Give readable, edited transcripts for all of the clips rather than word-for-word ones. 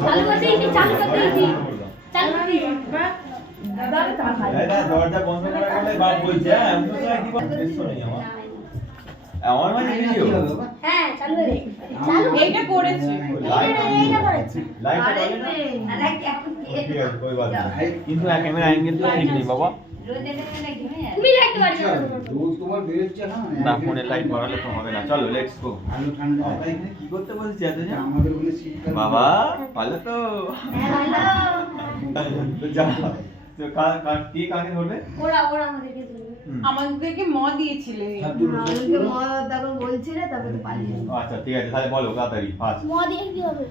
চালু করতে দিই চালু করতে দিই চালু করতে দিই দাদা দরজা বন্ধ করে গেলে বাপ বলছে হ্যাঁ আমি তো কি বলছো নেই আমার মানে ভিডিও হ্যাঁ চালু হয়ে চালু এইটা করেছি এইটা করেছি লাইট লাইট এখন ঠিক আছে कोई बात नहीं কিন্তু ক্যামেরা অ্যাঙ্গেল তো ঠিক নেই বাবা তুমি লাইট বাড়ি রোজ তোমার বেরোচ্ছে না ফোনে লাইট বাড়ালে তো হবে না চলো লেটস গো আলু ঠান্ডা তাই কি করতে বলছিস এত যে আমাদের ওখানে শীতকাল বাবা ভালো তো হ্যালো তো যা তো কি কাকে ধরবে ওরা আমাদেরকে ধরবে আমাদেরকে মদ দিয়েছিলে আমাকে মদ তখন বলছিলে তবে তো পালিয়ে আচ্ছা ঠিক আছে তাহলে বলো তাড়াতাড়ি ফার্স্ট মদ দিয়ে কি হবে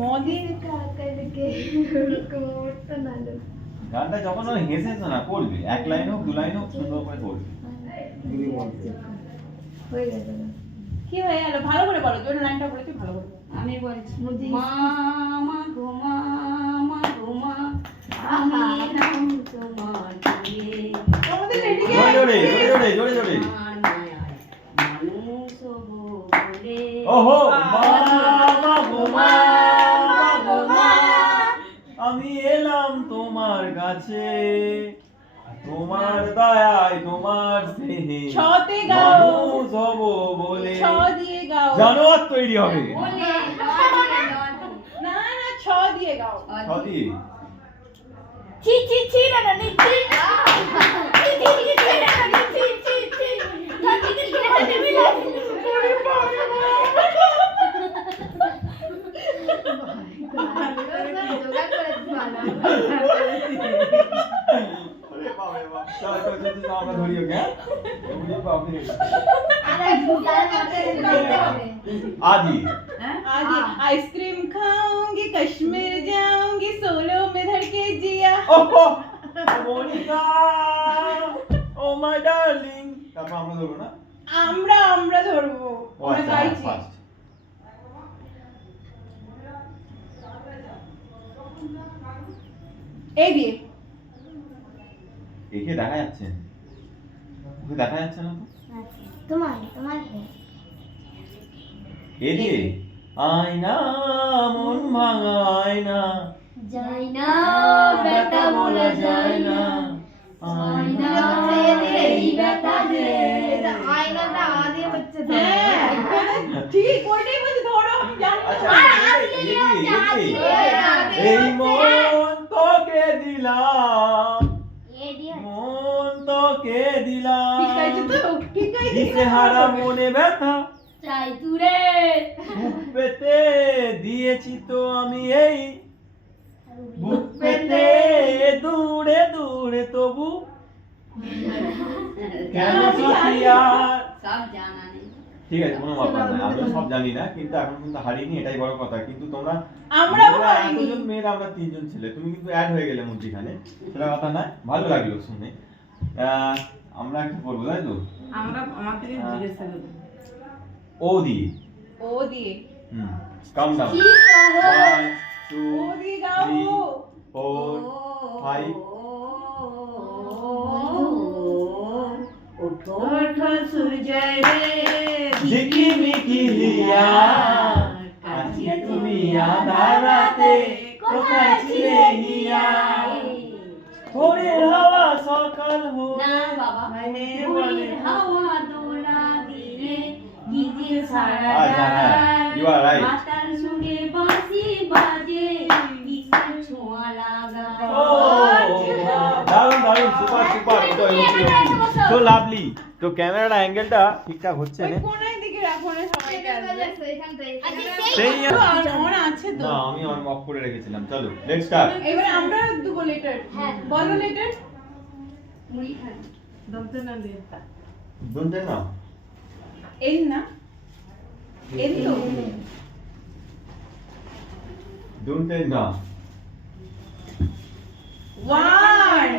মদ কাকাকে কোটটা না লো গানটা যখন ওই হেসে না পড়বে এক লাইন হোক দু লাইন হোক সুন্দর করে পড়বে হয়ে গেছে না কি হয়ে গেল ভালো করে বলো জোর লাইনটা বলেছি ভালো করে আমি বলছি মুজি মামা গোমা গোমা আমি নাম তোমার দিয়ে আমাদের রেডি জোরে জোরে জোরে জোরে আমার মায়ায় মানুষ বলে ওহো মামা গো মা আমি এলাম তোমার কাছে তোমার দয়ায় তোমার স্নেহে ছতে গাও মানুষ হব বলে ছ দিয়ে গাও জানোয়ার তৈরি হবে বলে না না ছ দিয়ে গাও সদি ছি ছি ছি না না ছি ছি ছি ছি না না ছি ছি ছি না ছি ছি না না মিলা জোগাড় করেছি ভালো আরে বাবা রে বাবা চল চল চল আমরা ধরিও কে ওরে বাবা রে আরে ভুতার মতে দিতে হবে आजी आज आइसक्रीम खाऊंगी कश्मीर जाऊंगी सोलो में धड़के जिया ओहो मोनिका ও মাই ডার্লিং তারপর আমরা ধরবো না আমরা ধরবো ও আমরা আচ্ছা গাইছি ফার্স্ট এই দিয়ে একে দেখা যাচ্ছে ওকে দেখা যাচ্ছে না তো তোমার এ দিয়ে আয়না মন ভাঙা আয়না যাই না বেটা বলা যায় না আয়না এই বেটা যে আয়নাটা আমাদের হচ্ছে তো হ্যাঁ ঠিক ওইটাই বলছি ধরো আমি জানি না। আচ্ছা এই মন তোকে দিলাম মন তোকে দিলাম ঠিক আছে তো ঠিক আছে দিশেহারা মনে ব্যথা চাই তুরে বুক পেতে দিয়েছি তো আমি এই বুক পেতে দূরে দূরে তবু কেন সখিয়ার সব জানা নেই ঠিক আছে কোনো ব্যাপার না আমি সব জানি না কিন্তু এখন কিন্তু হারিনি এটাই বড় কথা কিন্তু তোমরা আমরাও তোমরা হারিনি। এতজন মেয়েরা আমরা তিনজন ছেলে তুমি কিন্তু অ্যাড হয়ে গেলে মধ্যিখানে সেটা কথা না ভালো লাগলো শুনে আমরা একটা করবো তাই তো আমরা আমাদের জিজ্ঞাসা করব ও দিয়ে ও দিয়ে কাম ডাউন কি সহজ 1 ও 2 দিয়ে গাও 3 4 5 ওঠো ওঠো সূর্য রে ঝিকিমিকি হিয়া আছি তুমি আধার রাতে কোথায় ছিলে হিয়া ভোরের হাওয়া সকাল না হলে বাবা মানে ভোরের হাওয়া দোলা দিলে গিজে সারা আচ্ছা, হ্যাঁ, you are right. মাতার সুরে বাঁশি বাজে কিসের ছোঁয়া লাগায় ও দারুণ দারুণ সুপার সুপার সো লাভলি তো ক্যামেরার অ্যাঙ্গেলটা ঠিকঠাক হচ্ছে ওই না কোণার দিকে রাখো না সবাইকে আসবে এখানটায় সেই অন আছে তো না আমি অন অফ করে রেখেছিলাম চলো লেটস স্টার্ট এবার আমরা দুটো লেটার হ্যাঁ। বলো লেটার মুড়ি খান দমতে না দিয়ে দুনতে না এন না এন তো দুনতে না ওয়ান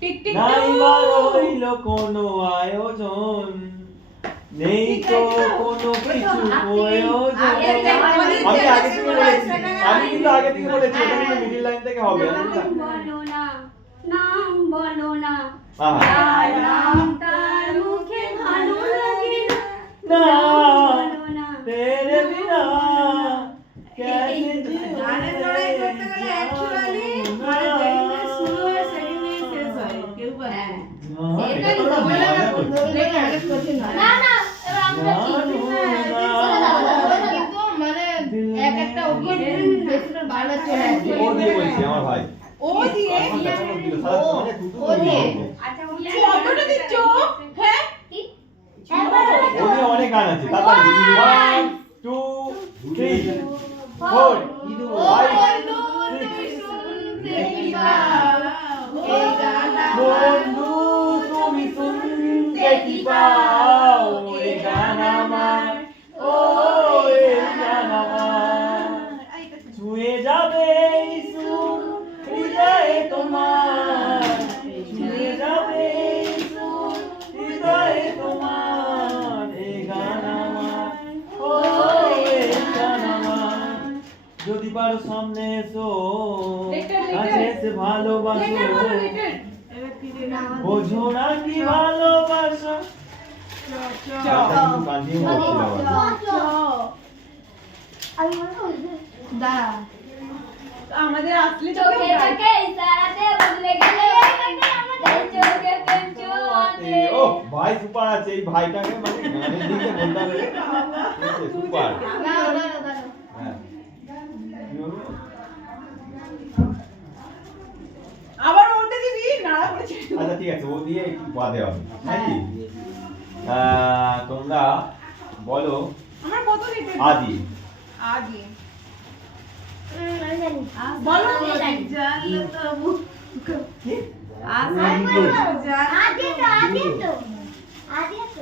টিক টিক নাই টু বা রইল কোনো আয়োজন নেই তো কোনো কিছু প্রয়োজন আগে থেকে আমি আগে থেকে বলেছি আমি কিন্তু আগে থেকে বলেছি এটা কিন্তু মিডল লাইন থেকে হবে বলো না নাম বলো না আহা। যার নাম তার মুখে ভালো লাগে না না নাম বলো না तेरे बिना कैसे দেখ একটা ওকে বেসনের ভালো চলে আসছে ও দিয়ে বলছি আমার ভাই ও দিয়ে আমার কাছে তো দিল, সারা জীবনে দুটো ও দিয়ে। দিল। কতটা দিচ্ছ হ্যাঁ ও দিয়ে অনেক গান আছে তাড়াতাড়ি 1 2 3 4 5 বন্ধু তুমি শুনতে কি পাও এই গান আমার ও এই গান আমার ছুঁয়ে যাবে সুর হৃদয়ে তোমার ছুঁয়ে যাবে সুর হৃদয়ে তোমার এই গান আমার ও এই গান আমার যদি পারো সামনে এসো কাছে এসে ভালোবাসো বোঝো না কি ভালোবাসা দাঁড়া আমাদের আসলে চোখে চোখে ইশারাতে বদলে গেলে আমাদের চোখে পেঞ্চুয়াতে ও ভাই সুপার আছে এই ভাইটাকে মানে গানের দিকে বলতে হবে সুপার দাঁড়াও দাঁড়াও দাঁড়াও হ্যাঁ কি হলো? আবার ওটা দিবি নাড়া পড়েছে আচ্ছা ঠিক আছে ও দিয়ে একটু বাদে হবে নাকি তোমরা বলো আমার কত দিতে আদি আগে আমি জানি বলো জানলে তবু কি?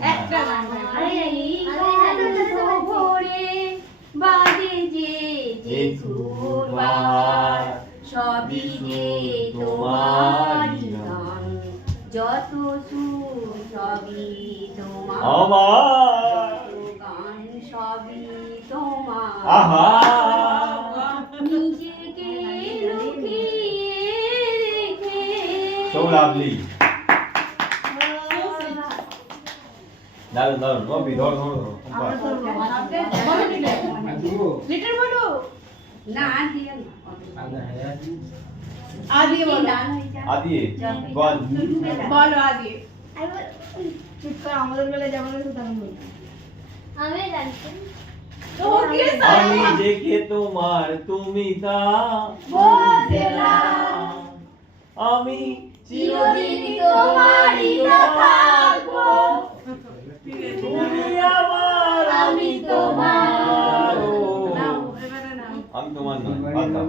একটা গান ভোরে বাজে যে সুরবার সবই যে তোমারই গান যত সুর সবই তোমার আমার গান সবই তোমার আহা নিজেকে লুকিয়ে রেখে সো লাভলি দারুন দারুন কপি ধর ধর ধর লিটার বলো না দিয়ে আদি বলো আদি বল বলো আদি চুপ করে আমাদের বেলা যেমন আছে তেমন বলি আমি জানছি তো কি আমি দেখে তোমার তুমি তা বুঝলাম আমি চিরদিন তোমারই থাকবো তুমি আমার আমি তোমার ও। আমি তোমার নয় বাদ দাও।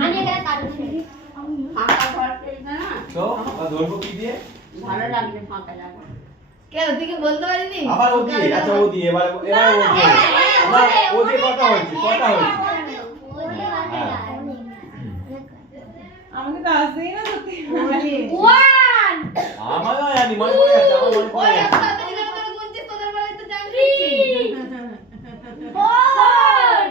আমি এখানে কাটছি ফাঁকা ঘর পেয়ে না তো ধরবো কি দিয়ে ভালো লাগলে ফাঁকা জায়গা কেন তুই কি বলতে পারিনি আবার ও দিয়ে আচ্ছা ও দিয়ে এবার ও দিয়ে না, ও দিয়ে কথা হচ্ছে হ্যাঁ। আমাকে তো আসেই না সত্যি ওয়ান আমারও জানি মনে পড়ে যাচ্ছে আমার মনে পড়ে ওই যাচ্ছে একটা তাড়াতাড়ি করে করে গুনছিস তোদের বেলায় তো জানবি ফোর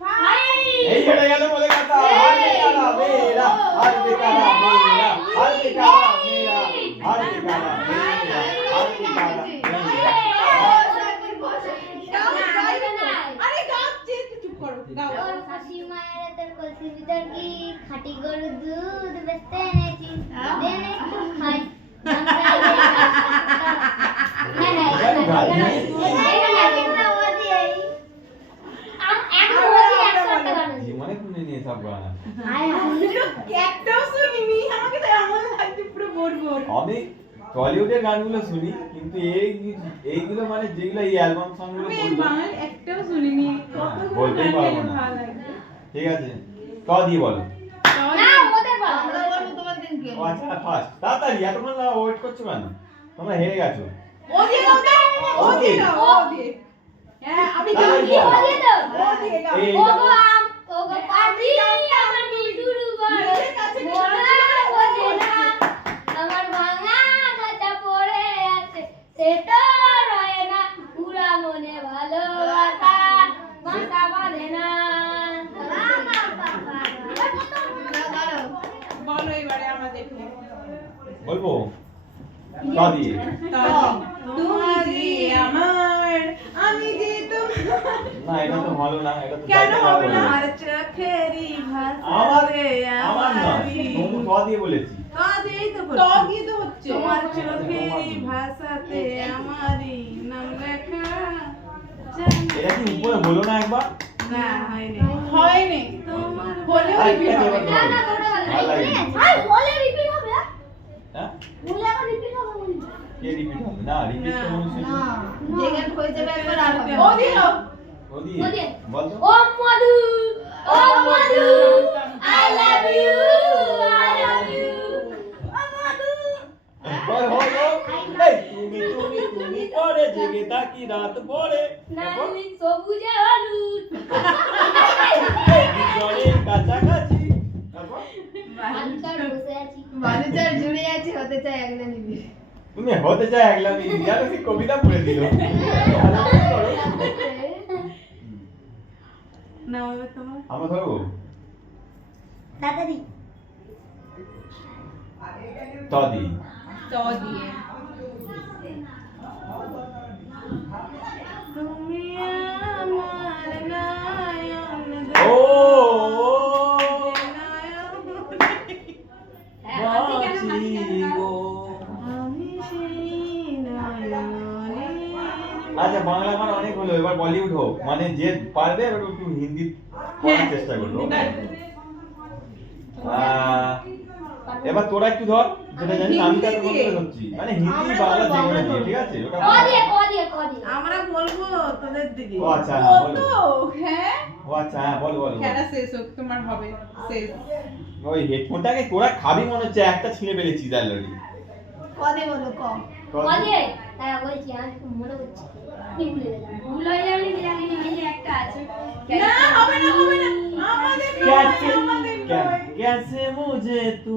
ফাইভ এই হেঁটে গেল বলে কথা হার বেকারা মেরা হার বেকারা মেরা হার বেকারা মেরা হার বেকারা মেরা হার বেকারা মেরা আরে গাচ্ছি একটু চুপ করো গাও তোর হাসি মায়ের তোর কলসি ভিতর কি খাঁটি গরুর দুধ বেচতে এনেছি দেন একটু খাই জীবনে শুনে নিয়ে সব গানা একটাও শুনিনি আমাকে তো এমন লাগছে পুরো বোর বোর আমি টলিউডের গানগুলো শুনি কিন্তু এইগুলো মানে যেগুলো এই অ্যালবাম সংগুলো আমি বলবো বাংলা একটাও শুনিনি বলতেই পারবো না। ভালো লাগছে ঠিক আছে ক দিয়ে বলো আমরা বলবো তোমার দিনকে ও আচ্ছা ফার্স্ট তাড়াতাড়ি এতক্ষণ ওয়েট করছো কেন তোমরা হেরে গেছো ও দিয়ে দাও ও দিয়ে দাও ও দিয়ে হ্যাঁ আমি তাহলে গাও বল। ও দিয়ে দাও এই আমার ভাঙা খাঁচা পড়ে আছে সেটা রয়ে না পুরা মনে ভালোবাসা মাথা বাঁধে না বলো এবারে আমাদেরকে বলবো ক দিয়ে তুমি যে আমার আমি যে তোমার না এটা তো ভালো না এটা তো কেন চাইতে হবে না ভালো। আর চোখেরই আমার ভাষাতে আমার নয় তুমি ক দিয়ে বলেছি তো দিয়ে তো হচ্ছে তোমার চোখেরই ভাষাতে আমারই নাম লেখা এটা কি উপরে বলো না একবার না হয়নি হয়নি হলেও আর repeat ঠিক আছে, হবে। এবার না ধরো। না তোরা ভালো লাগে। আর বলে রিপিট হবে না? হ্যাঁ? বলে আবার রিপিট হবে বলি কে repeat হবে? না, repeat তো মনে হচ্ছে- না যে গান হয়ে যাবে একবার আর হবে ও দিল ও দিয়ে, ও দিয়ে। বল তো। ও মধু ও মধু I love you I love you ও মধু বল, বল, বল। এই, তুমি পরে জেগে থাকি রাত ভরে। তারপর? নারী সবুজে হলুদ এই, বিজয়ের কাছাকাছি। তারপর? আজকাল বসে আছি বালুচার জুড়ে আছে হতে চাই একলা নিবি তুমি হতে চাই একলা মিলি, জানো কি কবিতা পড়ে দিল। ভালো করে করো। না এবার তোমার আমরা ধরবো তাড়াতাড়ি তদি। ত দিয়ে তুমি আমার নয়ন ও নয়ন বাঁচি গো। আমি সেই নয়নে আচ্ছা, বাংলা গান অনেক হলো, এবার বলিউড হোক, মানে যে পারবে এবার একটু হিন্দি করার চেষ্টা করবো। এবার তোরা একটু ধর, যেটা জানি আমি তার হিন্দি মধ্যে দিয়ে। ধরছি, মানে হিন্দি বাংলা যে কোনো দিয়ে, ঠিক আছে? ওটা ক দিয়ে ক দিয়ে ক দিয়ে আমরা বলবো তোদের দিকে ও আচ্ছা, হ্যাঁ, ও বলো। তো হ্যাঁ ও আচ্ছা, হ্যাঁ, বল বল বল। খেলা শেষ হোক তোমার হবে শেষ ওই হেডফোনটাকে তোরা খাবি মনে হচ্ছে, একটা ছিঁড়ে ফেলেছিস অলরেডি। কদে বলো ক ক দিয়ে হ্যাঁ বলছি আর মনে হচ্ছে কি ভুলে গেলাম ভুল হয়ে যাবে না জানি না এই যে একটা আছে না হবে না আমাদের कैसे আমাদের कैसे मुझे तू